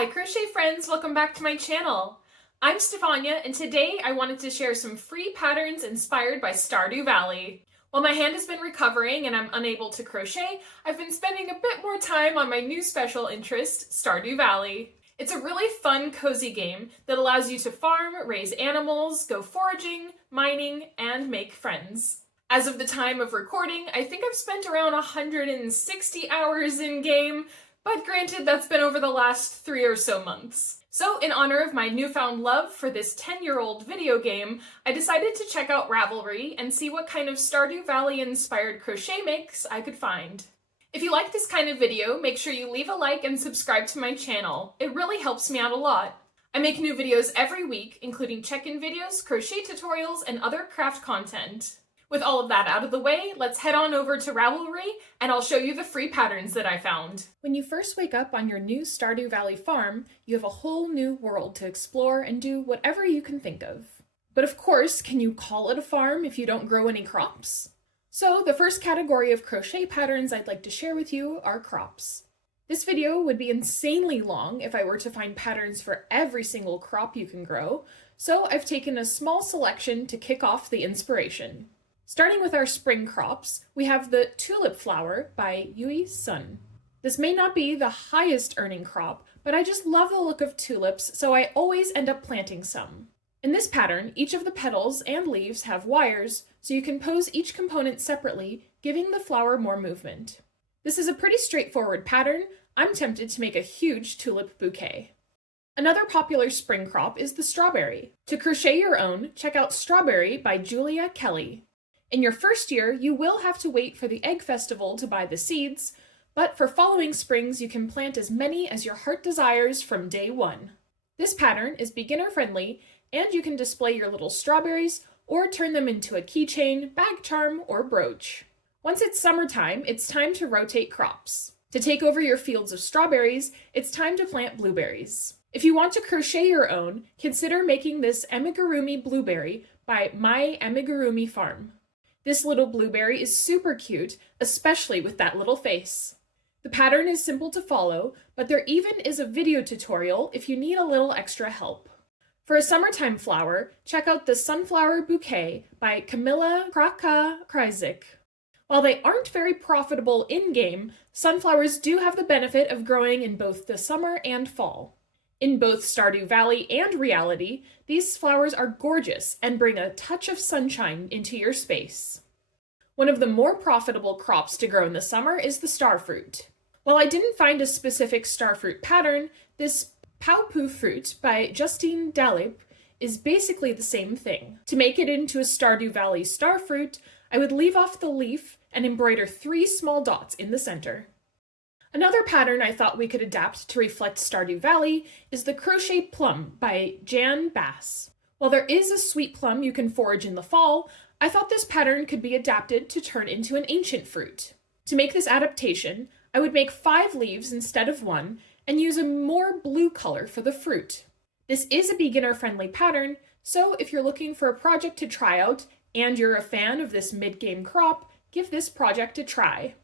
Hi crochet friends, welcome back to my channel. I'm Stefania and today I wanted to share some free patterns inspired by Stardew Valley. While my hand has been recovering and I'm unable to crochet, I've been spending a bit more time on my new special interest, Stardew Valley. It's a really fun, cozy game that allows you to farm, raise animals, go foraging, mining, and make friends. As of the time of recording, I think I've spent around 160 hours in game, but granted, that's been over the last 3 or so months. So in honor of my newfound love for this 10-year-old video game, I decided to check out Ravelry and see what kind of Stardew Valley inspired crochet makes I could find. If you like this kind of video, make sure you leave a like and subscribe to my channel. It really helps me out a lot. I make new videos every week, including check-in videos, crochet tutorials, and other craft content. With all of that out of the way, let's head on over to Ravelry and I'll show you the free patterns that I found. When you first wake up on your new Stardew Valley farm, you have a whole new world to explore and do whatever you can think of. But of course, can you call it a farm if you don't grow any crops? So the first category of crochet patterns I'd like to share with you are crops. This video would be insanely long if I were to find patterns for every single crop you can grow, so I've taken a small selection to kick off the inspiration. Starting with our spring crops, we have the tulip flower by Yui Sun. This may not be the highest earning crop, but I just love the look of tulips, so I always end up planting some. In this pattern, each of the petals and leaves have wires, so you can pose each component separately, giving the flower more movement. This is a pretty straightforward pattern. I'm tempted to make a huge tulip bouquet. Another popular spring crop is the strawberry. To crochet your own, check out Strawberry by Julia Kelly. In your first year, you will have to wait for the egg festival to buy the seeds, but for following springs you can plant as many as your heart desires from day one. This pattern is beginner friendly, and you can display your little strawberries or turn them into a keychain, bag charm, or brooch. Once it's summertime, it's time to rotate crops. To take over your fields of strawberries, it's time to plant blueberries. If you want to crochet your own, consider making this amigurumi blueberry by My Amigurumi Farm. This little blueberry is super cute, especially with that little face. The pattern is simple to follow, but there even is a video tutorial if you need a little extra help. For a summertime flower, check out the Sunflower Bouquet by Camilla Kraka-Kryzik. While they aren't very profitable in-game, sunflowers do have the benefit of growing in both the summer and fall. In both Stardew Valley and reality, these flowers are gorgeous and bring a touch of sunshine into your space. One of the more profitable crops to grow in the summer is the starfruit. While I didn't find a specific starfruit pattern, this Paopu fruit by Justine Dalip is basically the same thing. To make it into a Stardew Valley starfruit, I would leave off the leaf and embroider 3 small dots in the center. Another pattern I thought we could adapt to reflect Stardew Valley is the crochet plum by Jan Bass. While there is a sweet plum you can forage in the fall, I thought this pattern could be adapted to turn into an ancient fruit. To make this adaptation, I would make 5 leaves instead of 1 and use a more blue color for the fruit. This is a beginner-friendly pattern, so if you're looking for a project to try out and you're a fan of this mid-game crop, give this project a try.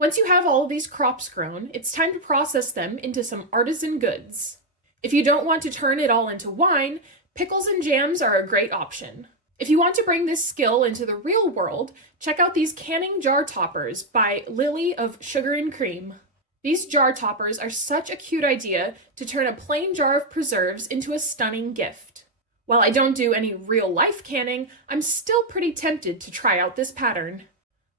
Once you have all of these crops grown, it's time to process them into some artisan goods. If you don't want to turn it all into wine, pickles and jams are a great option. If you want to bring this skill into the real world, check out these canning jar toppers by Lily of Sugar and Cream. These jar toppers are such a cute idea to turn a plain jar of preserves into a stunning gift. While I don't do any real-life canning, I'm still pretty tempted to try out this pattern.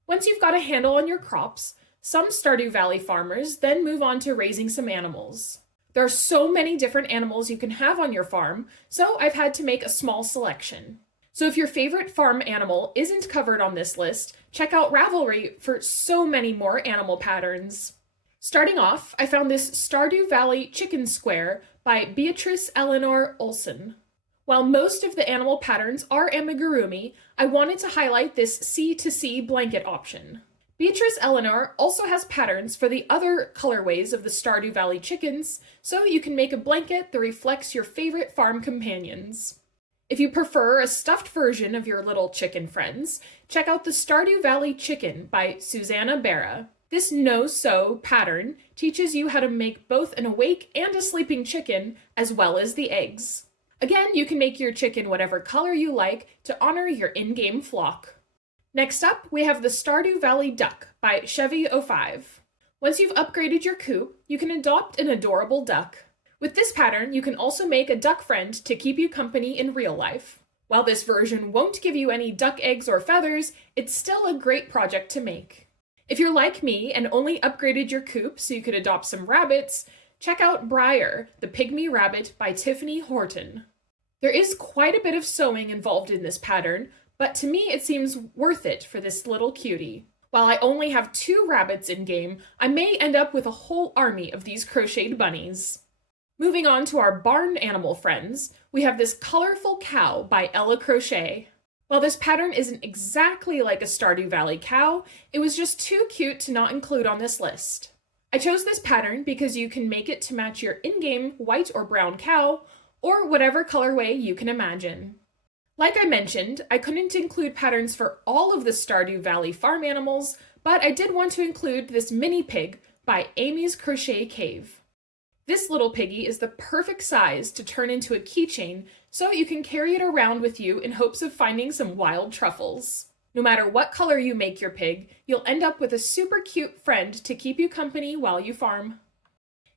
Once you've got a handle on your crops, some Stardew Valley farmers then move on to raising some animals. There are so many different animals you can have on your farm, so I've had to make a small selection. So if your favorite farm animal isn't covered on this list, check out Ravelry for so many more animal patterns. Starting off, I found this Stardew Valley chicken square by Beatrice Eleanor Olson. While most of the animal patterns are amigurumi, I wanted to highlight this C2C blanket option. Beatrice Eleanor also has patterns for the other colorways of the Stardew Valley chickens, so you can make a blanket that reflects your favorite farm companions. If you prefer a stuffed version of your little chicken friends, check out the Stardew Valley chicken by Susanna Barra. This no-sew pattern teaches you how to make both an awake and a sleeping chicken, as well as the eggs. Again, you can make your chicken whatever color you like to honor your in-game flock. Next up, we have the Stardew Valley Duck by Chevy05. Once you've upgraded your coop, you can adopt an adorable duck. With this pattern, you can also make a duck friend to keep you company in real life. While this version won't give you any duck eggs or feathers, it's still a great project to make. If you're like me and only upgraded your coop so you could adopt some rabbits, check out Briar, the Pygmy Rabbit by Tiffany Horton. There is quite a bit of sewing involved in this pattern, but to me it seems worth it for this little cutie. While I only have 2 rabbits in game, I may end up with a whole army of these crocheted bunnies. Moving on to our barn animal friends, we have this colorful cow by Ella Crochet. While this pattern isn't exactly like a Stardew Valley cow, it was just too cute to not include on this list. I chose this pattern because you can make it to match your in-game white or brown cow, or whatever colorway you can imagine. Like I mentioned, I couldn't include patterns for all of the Stardew Valley farm animals, but I did want to include this mini pig by Amy's Crochet Cave. This little piggy is the perfect size to turn into a keychain, so you can carry it around with you in hopes of finding some wild truffles. No matter what color you make your pig, you'll end up with a super cute friend to keep you company while you farm.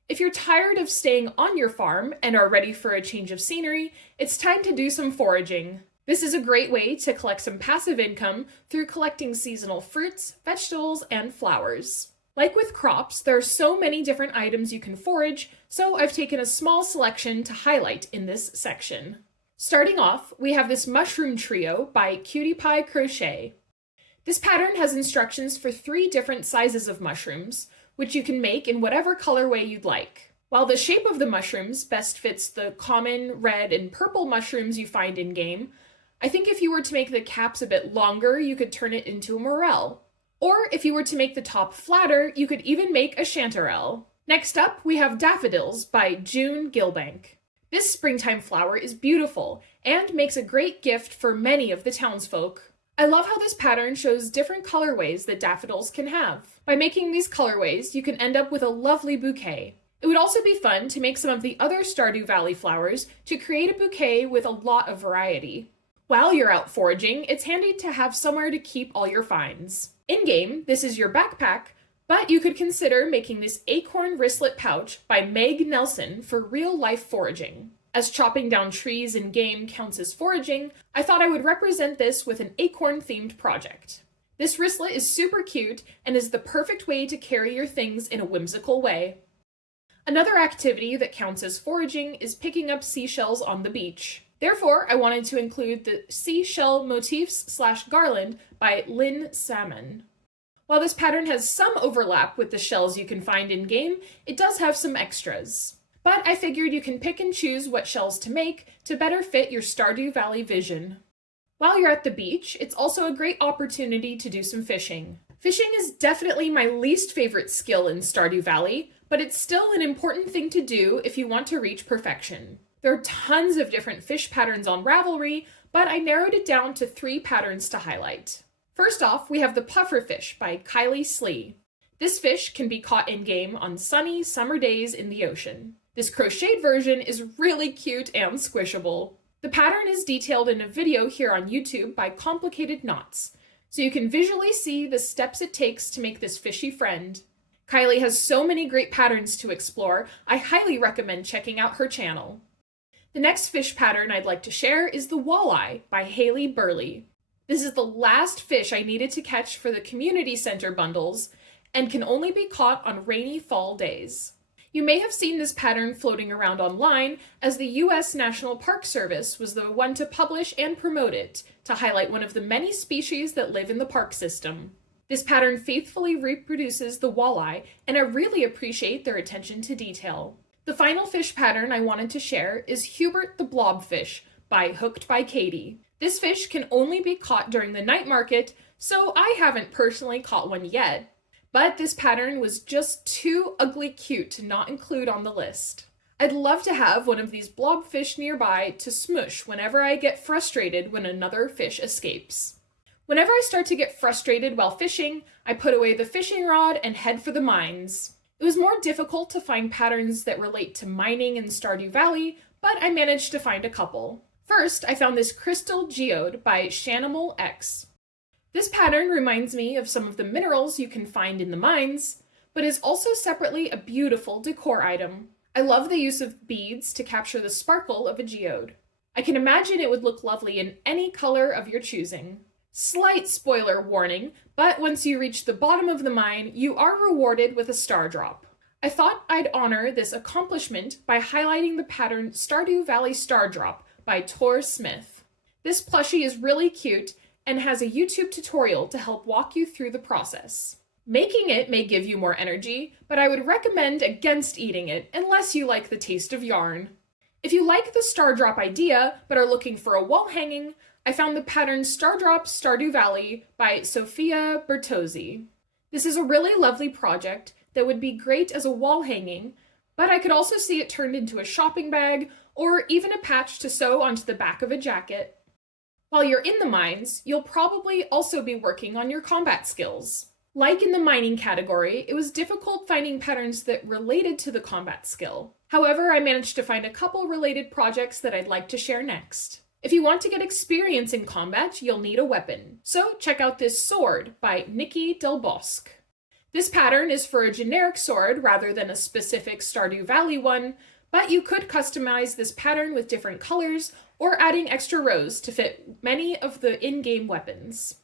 If you're tired of staying on your farm and are ready for a change of scenery, it's time to do some foraging. This is a great way to collect some passive income through collecting seasonal fruits, vegetables, and flowers. Like with crops, there are so many different items you can forage, so I've taken a small selection to highlight in this section. Starting off, we have this mushroom trio by Cutie Pie Crochet. This pattern has instructions for 3 different sizes of mushrooms, which you can make in whatever colorway you'd like. While the shape of the mushrooms best fits the common red and purple mushrooms you find in-game, I think if you were to make the caps a bit longer, you could turn it into a morel. Or if you were to make the top flatter, you could even make a chanterelle. Next up, we have Daffodils by June Gilbank. This springtime flower is beautiful and makes a great gift for many of the townsfolk. I love how this pattern shows different colorways that daffodils can have. By making these colorways, you can end up with a lovely bouquet. It would also be fun to make some of the other Stardew Valley flowers to create a bouquet with a lot of variety. While you're out foraging, it's handy to have somewhere to keep all your finds. In-game, this is your backpack, but you could consider making this acorn wristlet pouch by Meg Nelson for real-life foraging. As chopping down trees in-game counts as foraging, I thought I would represent this with an acorn-themed project. This wristlet is super cute and is the perfect way to carry your things in a whimsical way. Another activity that counts as foraging is picking up seashells on the beach. Therefore, I wanted to include the Seashell Motifs / Garland by Lynn Salmon. While this pattern has some overlap with the shells you can find in-game, it does have some extras. But I figured you can pick and choose what shells to make to better fit your Stardew Valley vision. While you're at the beach, it's also a great opportunity to do some fishing. Fishing is definitely my least favorite skill in Stardew Valley, but it's still an important thing to do if you want to reach perfection. There are tons of different fish patterns on Ravelry, but I narrowed it down to 3 patterns to highlight. First off, we have the pufferfish by Kylie Slee. This fish can be caught in-game on sunny summer days in the ocean. This crocheted version is really cute and squishable. The pattern is detailed in a video here on YouTube by Complicated Knots, so you can visually see the steps it takes to make this fishy friend. Kylie has so many great patterns to explore, I highly recommend checking out her channel. The next fish pattern I'd like to share is the walleye by Haley Burley. This is the last fish I needed to catch for the community center bundles and can only be caught on rainy fall days. You may have seen this pattern floating around online, as the U.S. National Park Service was the one to publish and promote it to highlight one of the many species that live in the park system. This pattern faithfully reproduces the walleye, and I really appreciate their attention to detail. The final fish pattern I wanted to share is Hubert the Blobfish by Hooked by Katie. This fish can only be caught during the night market, so I haven't personally caught one yet. But this pattern was just too ugly cute to not include on the list. I'd love to have one of these blobfish nearby to smush whenever I get frustrated when another fish escapes. Whenever I start to get frustrated while fishing, I put away the fishing rod and head for the mines. It was more difficult to find patterns that relate to mining in Stardew Valley, but I managed to find a couple. First, I found this crystal geode by Shanimal X. This pattern reminds me of some of the minerals you can find in the mines, but is also separately a beautiful decor item. I love the use of beads to capture the sparkle of a geode. I can imagine it would look lovely in any color of your choosing. Slight spoiler warning, but once you reach the bottom of the mine, you are rewarded with a star drop. I thought I'd honor this accomplishment by highlighting the pattern Stardew Valley Star Drop by Tor Smith. This plushie is really cute and has a YouTube tutorial to help walk you through the process. Making it may give you more energy, but I would recommend against eating it unless you like the taste of yarn. If you like the star drop idea but are looking for a wall hanging, I found the pattern Star Drop Stardew Valley by Sofia Bertozzi. This is a really lovely project that would be great as a wall hanging, but I could also see it turned into a shopping bag or even a patch to sew onto the back of a jacket. While you're in the mines, you'll probably also be working on your combat skills. Like in the mining category, it was difficult finding patterns that related to the combat skill. However, I managed to find a couple related projects that I'd like to share next. If you want to get experience in combat, you'll need a weapon. So check out this sword by Nikki Del Bosque. This pattern is for a generic sword rather than a specific Stardew Valley one, but you could customize this pattern with different colors or adding extra rows to fit many of the in-game weapons.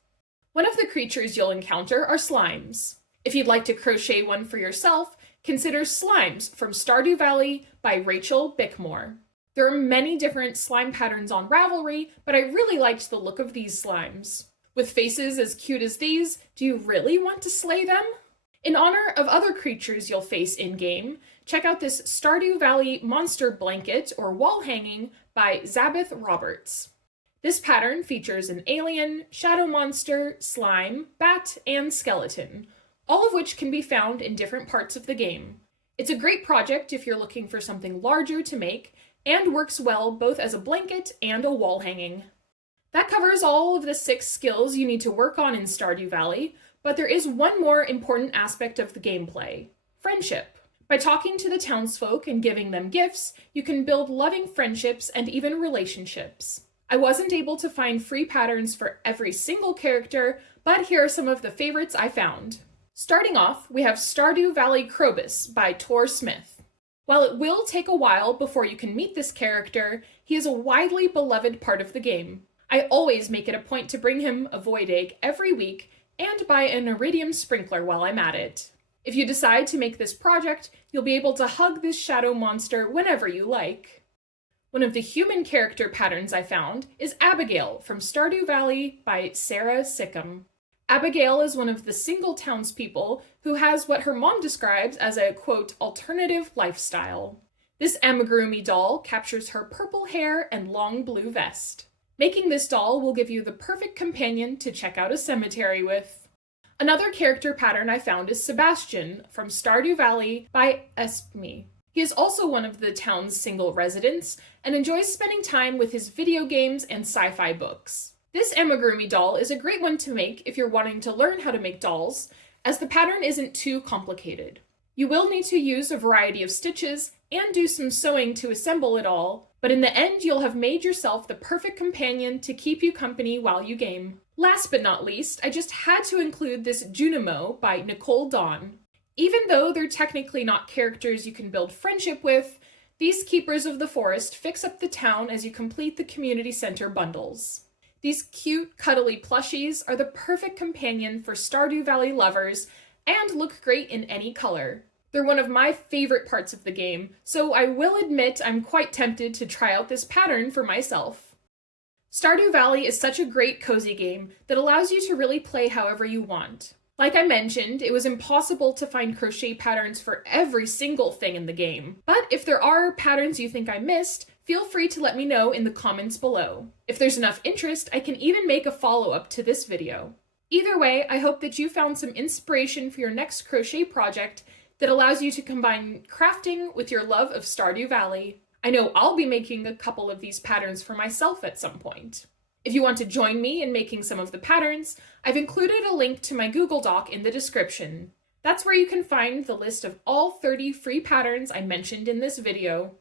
One of the creatures you'll encounter are slimes. If you'd like to crochet one for yourself, consider Slimes from Stardew Valley by Rachel Bickmore. There are many different slime patterns on Ravelry, but I really liked the look of these slimes. With faces as cute as these, do you really want to slay them? In honor of other creatures you'll face in-game, check out this Stardew Valley monster blanket or wall hanging by Zabeth Roberts. This pattern features an alien, shadow monster, slime, bat, and skeleton, all of which can be found in different parts of the game. It's a great project if you're looking for something larger to make, and works well both as a blanket and a wall hanging. That covers all of the 6 skills you need to work on in Stardew Valley, but there is one more important aspect of the gameplay: friendship. By talking to the townsfolk and giving them gifts, you can build loving friendships and even relationships. I wasn't able to find free patterns for every single character, but here are some of the favorites I found. Starting off, we have Stardew Valley Krobus by Tor Smith. While it will take a while before you can meet this character, he is a widely beloved part of the game. I always make it a point to bring him a void egg every week and buy an iridium sprinkler while I'm at it. If you decide to make this project, you'll be able to hug this shadow monster whenever you like. One of the human character patterns I found is Abigail from Stardew Valley by Sarah Sickham. Abigail is one of the single townspeople who has what her mom describes as a, quote, alternative lifestyle. This amigurumi doll captures her purple hair and long blue vest. Making this doll will give you the perfect companion to check out a cemetery with. Another character pattern I found is Sebastian from Stardew Valley by Espme. He is also one of the town's single residents and enjoys spending time with his video games and sci-fi books. This amigurumi doll is a great one to make if you're wanting to learn how to make dolls, as the pattern isn't too complicated. You will need to use a variety of stitches and do some sewing to assemble it all, but in the end you'll have made yourself the perfect companion to keep you company while you game. Last but not least, I just had to include this Junimo by Nicole Dawn. Even though they're technically not characters you can build friendship with, these keepers of the forest fix up the town as you complete the community center bundles. These cute, cuddly plushies are the perfect companion for Stardew Valley lovers and look great in any color. They're one of my favorite parts of the game, so I will admit I'm quite tempted to try out this pattern for myself. Stardew Valley is such a great cozy game that allows you to really play however you want. Like I mentioned, it was impossible to find crochet patterns for every single thing in the game, but if there are patterns you think I missed, feel free to let me know in the comments below. If there's enough interest, I can even make a follow-up to this video. Either way, I hope that you found some inspiration for your next crochet project that allows you to combine crafting with your love of Stardew Valley. I know I'll be making a couple of these patterns for myself at some point. If you want to join me in making some of the patterns, I've included a link to my Google Doc in the description. That's where you can find the list of all 30 free patterns I mentioned in this video.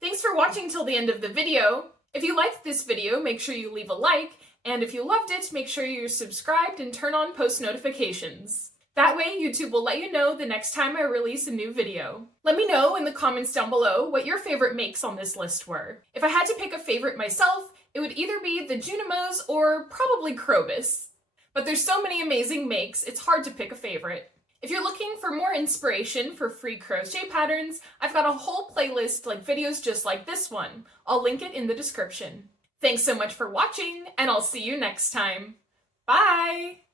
Thanks for watching till the end of the video. If you liked this video, make sure you leave a like, and if you loved it, make sure you're subscribed and turn on post notifications. That way, YouTube will let you know the next time I release a new video. Let me know in the comments down below what your favorite makes on this list were. If I had to pick a favorite myself, it would either be the Junimos or probably Krobus. But there's so many amazing makes, it's hard to pick a favorite. If you're looking for more inspiration for free crochet patterns, I've got a whole playlist like videos just like this one. I'll link it in the description. Thanks so much for watching, and I'll see you next time. Bye!